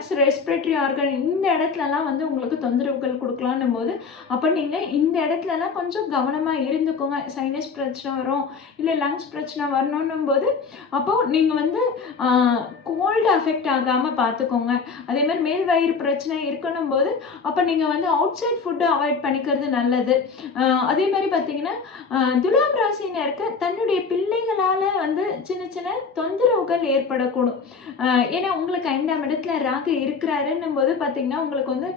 Lungs, respiratory organ இந்த இடத்துலலாம் வந்து உங்களுக்கு தொந்தரவுகள் கொடுக்கலான்னும் போது, அப்போ நீங்கள் இந்த இடத்துலலாம் கொஞ்சம் கவனமாக இருந்துக்கோங்க. சைனஸ் பிரச்சனை வரும், இல்லை லங்ஸ் பிரச்சனை வரணுன்னும் போது அப்போது நீங்கள் வந்து கோல்டு அஃபெக்ட் ஆகாமல் பார்த்துக்கோங்க. அதே மாதிரி மேல் வயிறு பிரச்சனை இருக்கணும் போது அப்போ நீங்கள் வந்து அவுட் சைட் ஃபுட்டு அவாய்ட் பண்ணிக்கிறது நல்லது. அதே மாதிரி பார்த்தீங்கன்னா துலாம் ராசினருக்கு தன்னுடைய பிள்ளைகளால் வந்து சின்ன சின்ன தொந்தரவுகள் ஏற்படக்கூடும். ஏன்னா உங்களுக்கு 5ஆம் இடத்துல ராகு இருக்கிறாருன்னும் போது பார்த்தீங்கன்னா உங்களுக்கு வந்து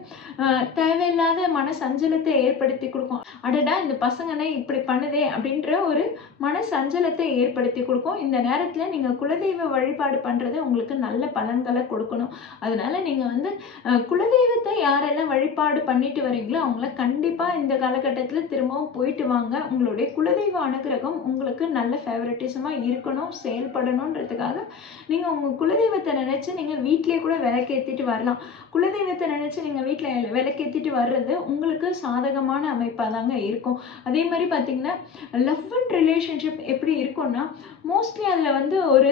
தேவையில்லாத மன சஞ்சலத்தை ஏற்படுத்தி கொடுக்கும். அடடா இந்த பசங்கனை இப்படி பண்ணுதே அப்படின்ற ஒரு மன சஞ்சலத்தை ஏற்படுத்தி கொடுக்கும். இந்த நேரத்தில் நீங்கள் குலதெய்வ வழிபாடு பண்ணுறது உங்களுக்கு நல்ல பலன்களை கொடுக்கணும். அதனால நீங்கள் வந்து குலதெய்வத்தை யாரெல்லாம் வழிபாடு பண்ணிட்டு வரீங்களோ அவங்கள கண்டிப்பாக இந்த காலகட்டத்தில் திரும்பவும் போயிட்டு வாங்க. உங்களுடைய குலதெய்வ அனுகிரகம் உங்களுக்கு நல்ல ஃபேவரட்டிசமாக இருக்கணும், செயல்படணுன்றதுக்காக நீங்கள் உங்கள் குலதெய்வத்தை நினச்சி நீங்கள் வீட்டிலே கூட விளக்கேற்றிட்டு வரலாம். குலதெய்வத்தை நினச்சி நீங்கள் வீட்டில் விளக்கேற்றிட்டு வர்றது உங்களுக்கு சாதகமான அமைப்பாக தாங்க இருக்கும். அதே மாதிரி பார்த்தீங்கன்னா லவ் அண்ட் ரிலேஷன்ஷிப் எப்படி இருக்கும்னா மோஸ்ட்லி அதில் வந்து ஒரு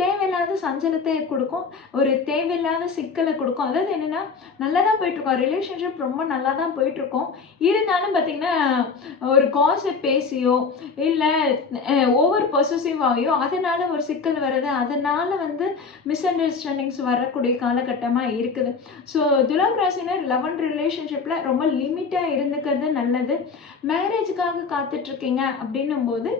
தேவையில்லாத சஞ்சலத்தை கொடுக்கும், ஒரு தேவையில்லாத சிக்கலை கொடுக்கும். அதாவது என்னென்னா நல்லா தான் போயிட்டுருக்கோம், ரிலேஷன்ஷிப் ரொம்ப நல்லா தான் போயிட்டுருக்கோம். இருந்தாலும் பார்த்தீங்கன்னா ஒரு காசிப் பேசியோ இல்லை ஓவர் பொசசிவ் ஆகியோ அதனால் ஒரு சிக்கல் வர்றது, அதனால் வந்து மிஸ் அண்டர்ஸ்டாண்டிங்ஸ் வரக்கூடிய காலகட்டமாக இருக்குது. ஸோ துலாம் ராசினர் லவ் அண்ட் ரிலேஷன்ஷிப்பில் ரொம்ப லிமிட்டாக இருந்துக்கிறது நல்லது. மேரேஜுக்காக காத்துட்ருக்கீங்க அப்படின்னும் போது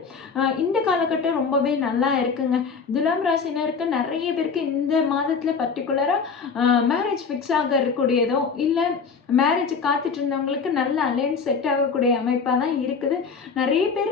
இந்த காலகட்டம் ரொம்பவே நல்லா இருக்குங்க. துலாம் ராசினருக்கு நிறைய பேருக்கு இந்த மாதத்தில் பர்டிகுலராக மேரேஜ் ஃபிக்ஸ் ஆகக்கூடியதோ இல்லை மேரேஜ் காத்துட்டு இருந்தவங்களுக்கு நல்ல அலைன்ஸ் செட் ஆகக்கூடிய அமைப்பாக தான் இருக்குது. நிறைய பேர்